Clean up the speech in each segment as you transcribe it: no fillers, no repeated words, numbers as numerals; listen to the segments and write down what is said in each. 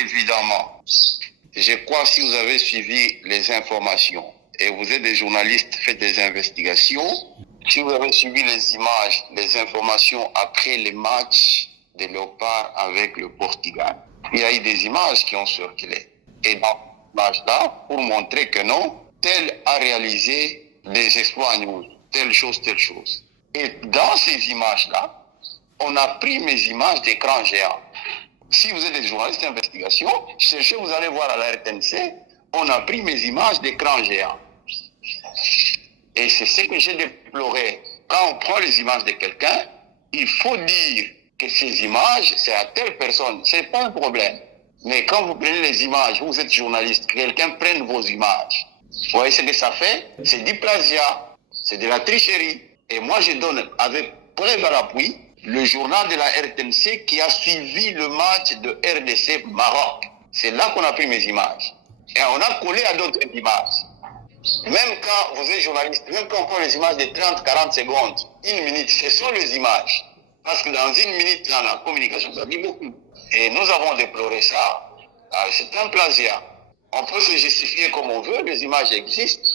Évidemment. Je crois que si vous avez suivi les informations et vous êtes des journalistes, faites des investigations, si vous avez suivi les images, les informations après les matchs de Léopard avec le Portugal, il y a eu des images qui ont circulé. Et dans ces images-là, pour montrer que non, tel a réalisé des exploits à nous, telle chose, telle chose. Et dans ces images-là, on a pris mes images d'écran géant. Si vous êtes des journalistes d'investigation, cherchez, vous allez voir à la RTNC, on a pris mes images d'écran géant. Et c'est ce que j'ai déploré. Quand on prend les images de quelqu'un, il faut dire que ces images, c'est à telle personne. C'est pas un problème. Mais quand vous prenez les images, vous êtes journaliste, quelqu'un prenne vos images. Vous voyez ce que ça fait? C'est du plagiat. C'est de la tricherie. Et moi, je donne avec preuve à l'appui le journal de la RTNC qui a suivi le match de RDC Maroc. C'est là qu'on a pris mes images. Et on a collé à d'autres images. Même quand vous êtes journaliste, même quand on prend les images de 30-40 secondes, une minute, ce sont les images. Parce que dans une minute, dans la communication, ça dit beaucoup. Et nous avons déploré ça. C'est un plagiat. On peut se justifier comme on veut, les images existent.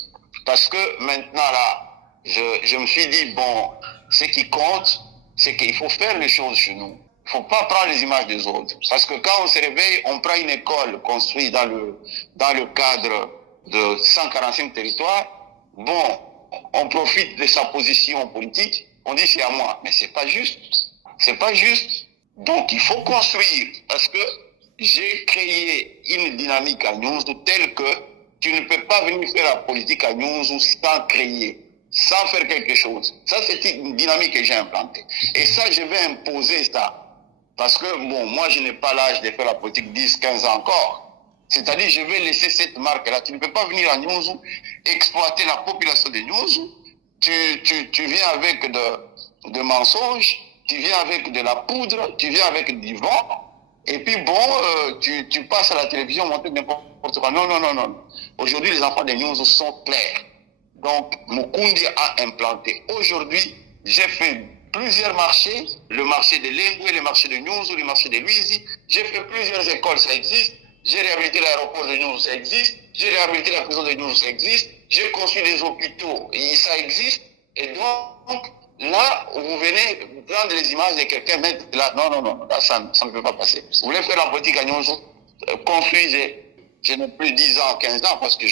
Parce que maintenant, là, je me suis dit, bon, ce qui compte, c'est qu'il faut faire les choses chez nous. Il ne faut pas prendre les images des autres. Parce que quand on se réveille, on prend une école construite dans le cadre de 145 territoires. Bon, on profite de sa position politique. On dit c'est à moi. Mais c'est pas juste. C'est pas juste. Donc il faut construire. Parce que j'ai créé une dynamique à Nyunzu telle que tu ne peux pas venir faire la politique à Nyunzu sans créer, sans faire quelque chose. Ça, c'est une dynamique que j'ai implantée. Et ça, je vais imposer ça. Parce que, bon, moi, je n'ai pas l'âge de faire la politique 10, 15 ans encore. C'est-à-dire, je vais laisser cette marque-là. Tu ne peux pas venir à Nyunzu, exploiter la population de Nyunzu. Tu viens avec de mensonges, tu viens avec de la poudre, tu viens avec du vent. Et puis, bon, tu passes à la télévision, montrer n'importe quoi. Non, non, non, non. Aujourd'hui, les enfants de Nyunzu sont clairs. Donc, Mukundi a implanté. Aujourd'hui, j'ai fait plusieurs marchés, le marché de Lengwe, le marché de Nyunzu, le marché de Luizi. J'ai fait plusieurs écoles, ça existe. J'ai réhabilité l'aéroport de Nyunzu, ça existe. J'ai réhabilité la prison de Nyunzu, ça existe. J'ai construit des hôpitaux, et ça existe. Et donc, là, vous venez prendre les images de quelqu'un, mettre là. Non, non, non, là, ça ne peut pas passer. Vous voulez faire la politique à Nyunzu, construisez. Je n'ai plus 10 ans, 15 ans, parce que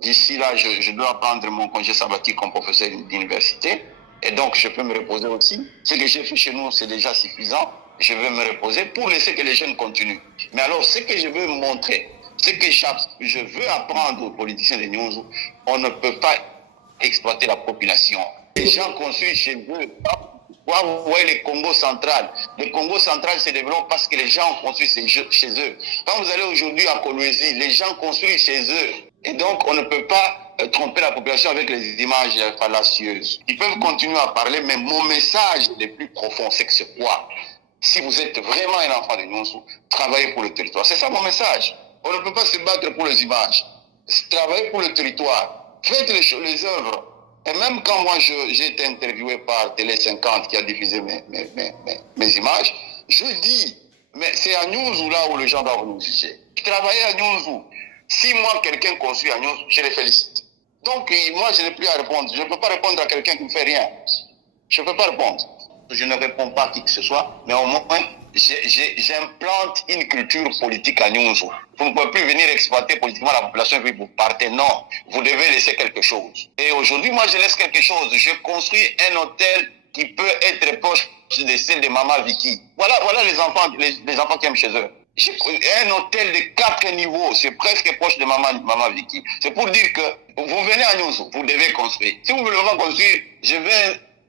d'ici là, je dois prendre mon congé sabbatique comme professeur d'université. Et donc, je peux me reposer aussi. Ce que j'ai fait chez nous, c'est déjà suffisant. Je vais me reposer pour laisser que les jeunes continuent. Mais alors, ce que je veux montrer, ce que je veux apprendre aux politiciens de Nyunzu, on ne peut pas exploiter la population. Les gens construisent chez eux. Vous voyez le Congo central. Le Congo central se développe parce que les gens construisent chez eux. Quand vous allez aujourd'hui à Kolwezi, les gens construisent chez eux. Et donc, on ne peut pas tromper la population avec les images fallacieuses. Ils peuvent continuer à parler, mais mon message le plus profond, c'est que c'est quoi? Si vous êtes vraiment un enfant de Nyunzu, travaillez pour le territoire. C'est ça mon message. On ne peut pas se battre pour les images. Travaillez pour le territoire. Faites les œuvres. Et même quand moi j'ai été interviewé par Télé 50 qui a diffusé mes images, je dis, mais c'est à Nyunzu là où les gens doivent nous juger. Travaillez à Nyunzu. Si moi, quelqu'un construit à Nyunzu, je les félicite. Donc, moi, je n'ai plus à répondre. Je ne peux pas répondre à quelqu'un qui ne fait rien. Je ne peux pas répondre. Je ne réponds pas à qui que ce soit, mais au moins, j'implante une culture politique à Nyunzu. Vous ne pouvez plus venir exploiter politiquement la population et puis vous partez. Non, vous devez laisser quelque chose. Et aujourd'hui, moi, je laisse quelque chose. Je construis un hôtel qui peut être proche de celle de Maman Vicky. Voilà les enfants qui aiment chez eux. J'ai un hôtel de 4 niveaux, c'est presque proche de Maman Vicky. C'est pour dire que vous venez à Nyunzu, vous devez construire. Si vous ne voulez pas construire,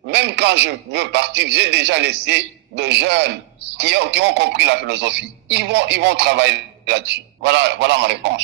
même quand je veux partir, j'ai déjà laissé de jeunes qui ont compris la philosophie. Ils vont travailler là-dessus. Voilà ma réponse.